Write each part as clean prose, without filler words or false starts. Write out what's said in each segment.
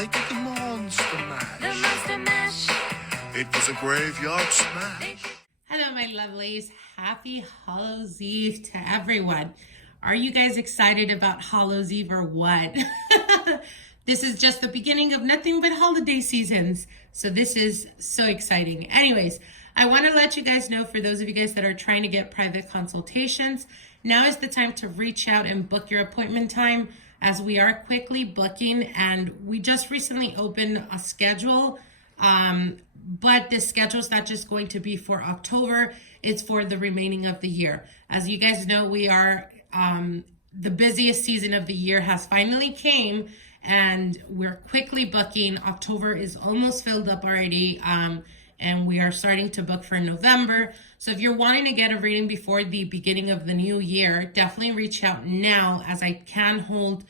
Think of the Monster Mash. The Monster Mash. It was a graveyard smash. Hello, my lovelies. Happy Hallows Eve to everyone. Are you guys excited about Hallows Eve or what? This is just the beginning of nothing but holiday seasons. So this is so exciting. Anyways, I want to let you guys know, for those of you guys that are trying to get private consultations, now is the time to reach out and book your appointment time, as we are quickly booking, and we just recently opened a schedule. But this schedule is not just going to be for October, it's for the remaining of the year. As you guys know, we are, the busiest season of the year has finally came, and we're quickly booking. October is almost filled up already, and we are starting to book for November. So if you're wanting to get a reading before the beginning of the new year, definitely reach out now, as I can hold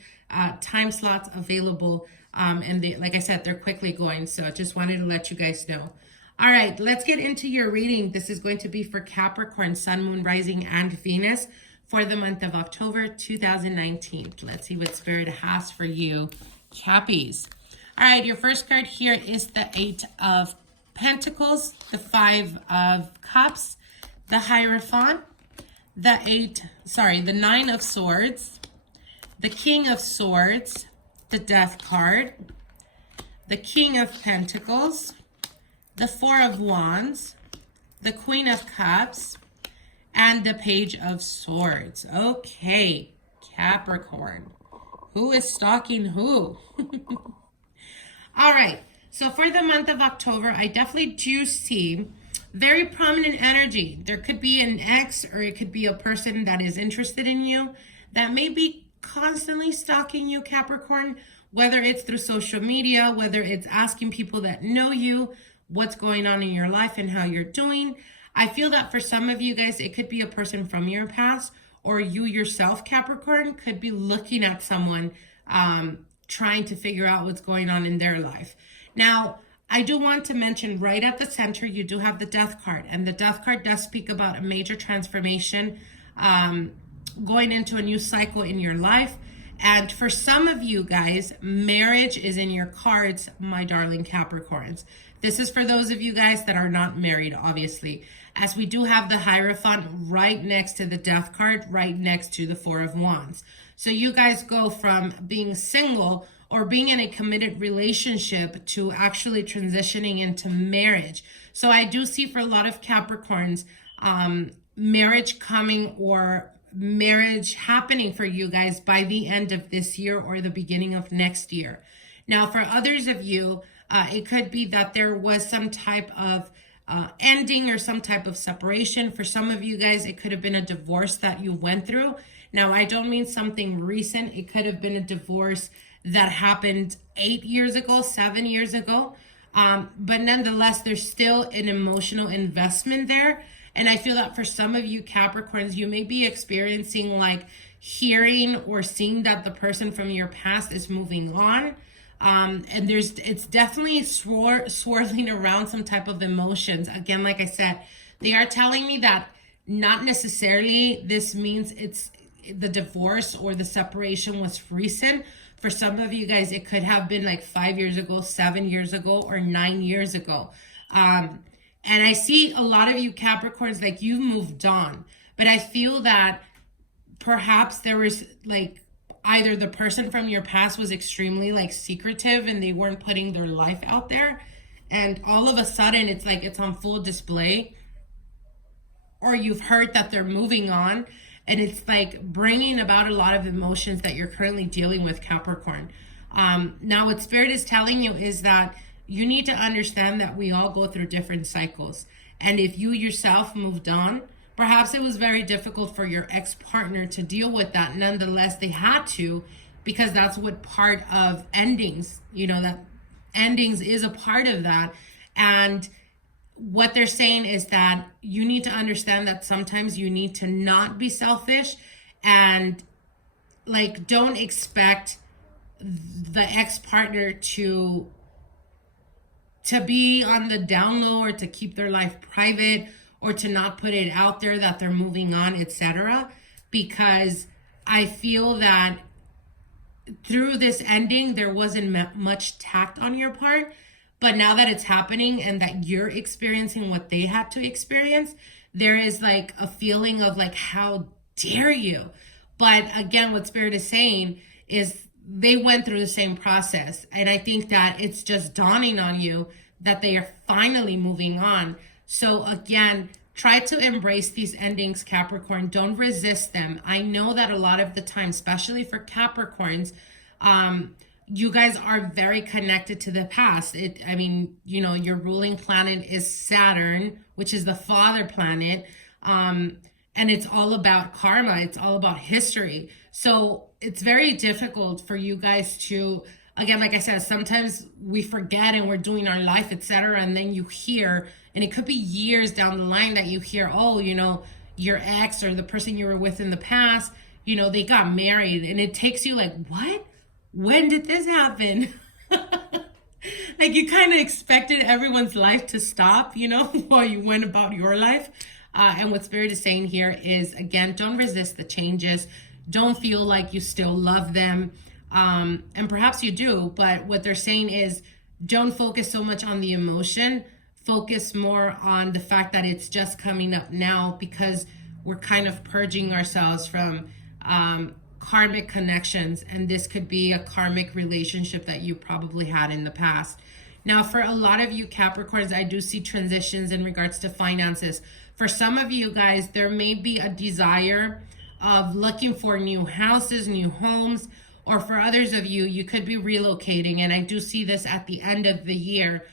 time slots available. And they, like I said, they're quickly going. So I just wanted to let you guys know. All right, let's get into your reading. This is going to be for Capricorn, Sun, Moon, Rising, and Venus for the month of October 2019. Let's see what Spirit has for you, Cappies. All right, your first card here is the 8 of Pentacles, the 5 of Cups, the Hierophant, the 9 of Swords, the King of Swords, the Death card, the King of Pentacles, the 4 of Wands, the Queen of Cups, and the Page of Swords. Okay, Capricorn. Who is stalking who? All right, so for the month of October, I definitely do see very prominent energy. There could be an ex, or it could be a person that is interested in you that may be constantly stalking you, Capricorn, whether it's through social media, whether it's asking people that know you what's going on in your life and how you're doing. I feel that for some of you guys, it could be a person from your past, or you yourself, Capricorn, could be looking at someone trying to figure out what's going on in their life. Now, I do want to mention right at the center, you do have the Death card, and the Death card does speak about a major transformation, going into a new cycle in your life. And for some of you guys, marriage is in your cards, my darling Capricorns. This is for those of you guys that are not married, obviously, as we do have the Hierophant right next to the Death card, right next to the 4 of Wands. So you guys go from being single or being in a committed relationship to actually transitioning into marriage. So I do see for a lot of Capricorns, marriage coming, or marriage happening for you guys by the end of this year or the beginning of next year. Now, for others of you, it could be that there was some type of ending or some type of separation. For some of you guys, it could have been a divorce that you went through. Now, I don't mean something recent. It could have been a divorce that happened 8 years ago, 7 years ago. But nonetheless, there's still an emotional investment there. And I feel that for some of you Capricorns, you may be experiencing like hearing or seeing that the person from your past is moving on. And it's definitely swirling around some type of emotions. Again, like I said, they are telling me that not necessarily this means it's the divorce or the separation was recent. For some of you guys, it could have been like 5 years ago, 7 years ago, or 9 years ago. And I see a lot of you Capricorns, like you've moved on, but I feel that perhaps there was like either the person from your past was extremely like secretive and they weren't putting their life out there, and all of a sudden it's like it's on full display, or you've heard that they're moving on, and it's like bringing about a lot of emotions that you're currently dealing with, Capricorn. Now what Spirit is telling you is that you need to understand that we all go through different cycles. And if you yourself moved on, perhaps it was very difficult for your ex-partner to deal with that. Nonetheless, they had to, because that's what part of endings, you know, that endings is a part of that. And what they're saying is that you need to understand that sometimes you need to not be selfish, and like don't expect the ex-partner to be on the down low, or to keep their life private, or to not put it out there that they're moving on, etc. Because I feel that through this ending, there wasn't much tact on your part. But now that it's happening and that you're experiencing what they had to experience, there is like a feeling of like, how dare you? But again, what Spirit is saying is they went through the same process. And I think that it's just dawning on you that they are finally moving on. So again, try to embrace these endings, Capricorn. Don't resist them. I know that a lot of the time, especially for Capricorns, you guys are very connected to the past. Your ruling planet is Saturn, which is the father planet. And it's all about karma. It's all about history. So it's very difficult for you guys to, again, like I said, sometimes we forget and we're doing our life, etc. And then you hear, and it could be years down the line that you hear, oh, your ex or the person you were with in the past, they got married. And it takes you like, what? When did this happen? Like you kind of expected everyone's life to stop, while you went about your life. And what Spirit is saying here is, again, don't resist the changes. Don't feel like you still love them. And perhaps you do, but what they're saying is don't focus so much on the emotion. Focus more on the fact that it's just coming up now, because we're kind of purging ourselves from karmic connections. And this could be a karmic relationship that you probably had in the past. Now, for a lot of you Capricorns, I do see transitions in regards to finances. For some of you guys, there may be a desire of looking for new houses, new homes, or for others of you, you could be relocating. And I do see this at the end of the year,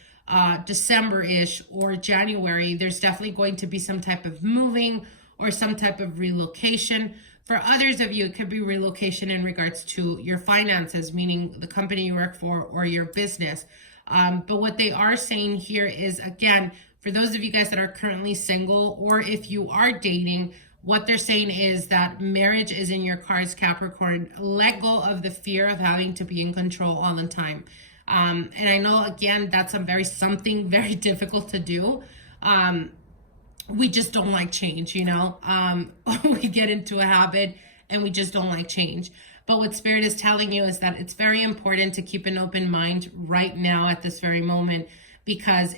December-ish or January. There's definitely going to be some type of moving or some type of relocation. For others of you, it could be relocation in regards to your finances, meaning the company you work for or your business. But what they are saying here is, again, for those of you guys that are currently single, or if you are dating, what they're saying is that marriage is in your cards, Capricorn. Let go of the fear of having to be in control all the time. And I know, again, that's something very difficult to do. We just don't like change, we get into a habit and we just don't like change. But what Spirit is telling you is that it's very important to keep an open mind right now at this very moment, because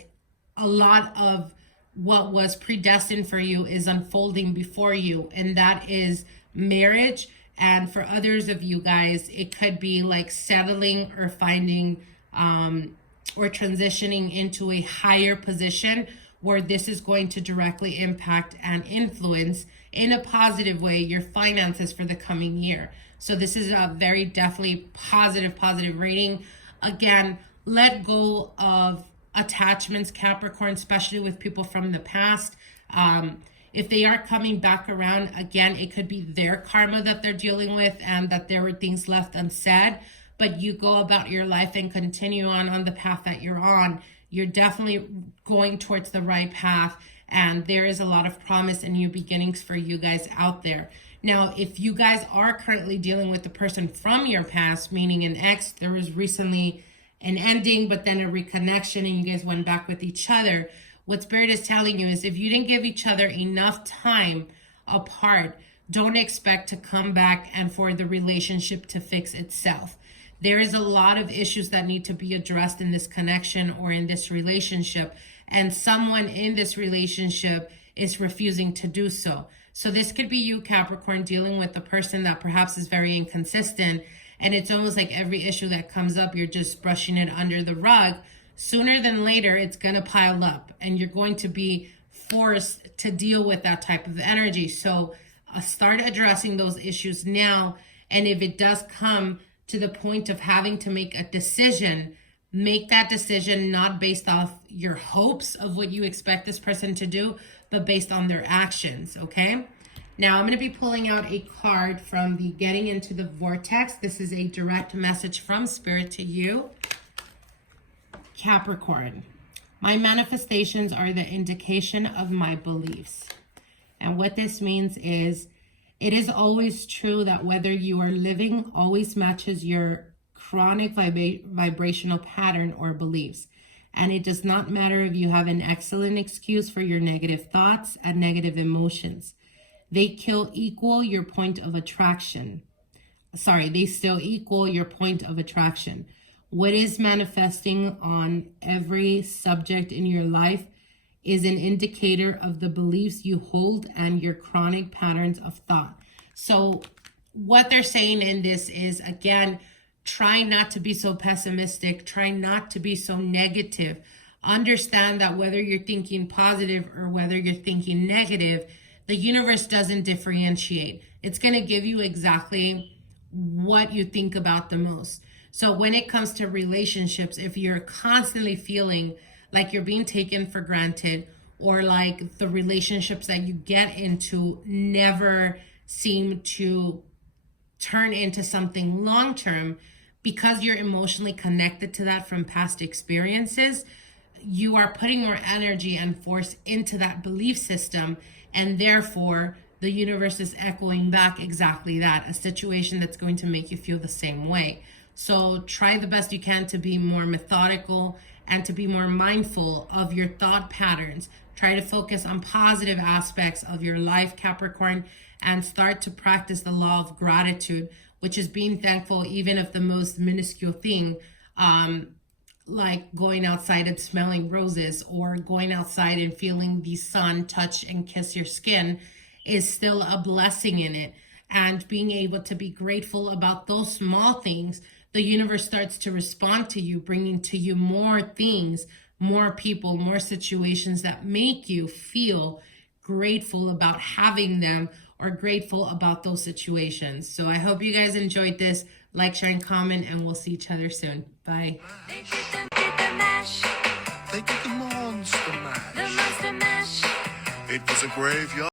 a lot of what was predestined for you is unfolding before you, and that is marriage. And for others of you guys, it could be like settling or finding or transitioning into a higher position where this is going to directly impact and influence in a positive way your finances for the coming year. So this is a very definitely positive reading. Again, let go of attachments, Capricorn, especially with people from the past. If they are coming back around, again, it could be their karma that they're dealing with and that there were things left unsaid, but you go about your life and continue on the path that you're on. You're definitely going towards the right path, and there is a lot of promise and new beginnings for you guys out there. Now, if you guys are currently dealing with the person from your past, meaning an ex, there was recently an ending, but then a reconnection, and you guys went back with each other. What Spirit is telling you is if you didn't give each other enough time apart, don't expect to come back and for the relationship to fix itself. There is a lot of issues that need to be addressed in this connection or in this relationship, and someone in this relationship is refusing to do so. So this could be you, Capricorn, dealing with a person that perhaps is very inconsistent, and it's almost like every issue that comes up, you're just brushing it under the rug. Sooner than later, it's going to pile up, and you're going to be forced to deal with that type of energy. So start addressing those issues now, and if it does come to the point of having to make a decision, make that decision not based off your hopes of what you expect this person to do, but based on their actions, okay? Now, I'm going to be pulling out a card from the Getting Into the Vortex. This is a direct message from Spirit to you, Capricorn. My manifestations are the indication of my beliefs. And what this means is, it is always true that whether you are living always matches your chronic vibrational pattern or beliefs. And it does not matter if you have an excellent excuse for your negative thoughts and negative emotions. They equal your point of attraction. they still equal your point of attraction. What is manifesting on every subject in your life is an indicator of the beliefs you hold and your chronic patterns of thought. So what they're saying in this is, again, try not to be so pessimistic. Try not to be so negative. Understand that whether you're thinking positive or whether you're thinking negative, the universe doesn't differentiate. It's going to give you exactly what you think about the most. So when it comes to relationships, if you're constantly feeling like you're being taken for granted, or like the relationships that you get into never seem to turn into something long term because you're emotionally connected to that from past experiences, you are putting more energy and force into that belief system, and therefore the universe is echoing back exactly that, a situation that's going to make you feel the same way. So try the best you can to be more methodical and to be more mindful of your thought patterns. Try to focus on positive aspects of your life, Capricorn, and start to practice the law of gratitude, which is being thankful even if the most minuscule thing, like going outside and smelling roses, or going outside and feeling the sun touch and kiss your skin, is still a blessing in it. And being able to be grateful about those small things, the universe starts to respond to you, bringing to you more things, more people, more situations that make you feel grateful about having them, or grateful about those situations. So I hope you guys enjoyed this. Like, share, and comment, and we'll see each other soon. Bye. They did the monster mash. It was a graveyard.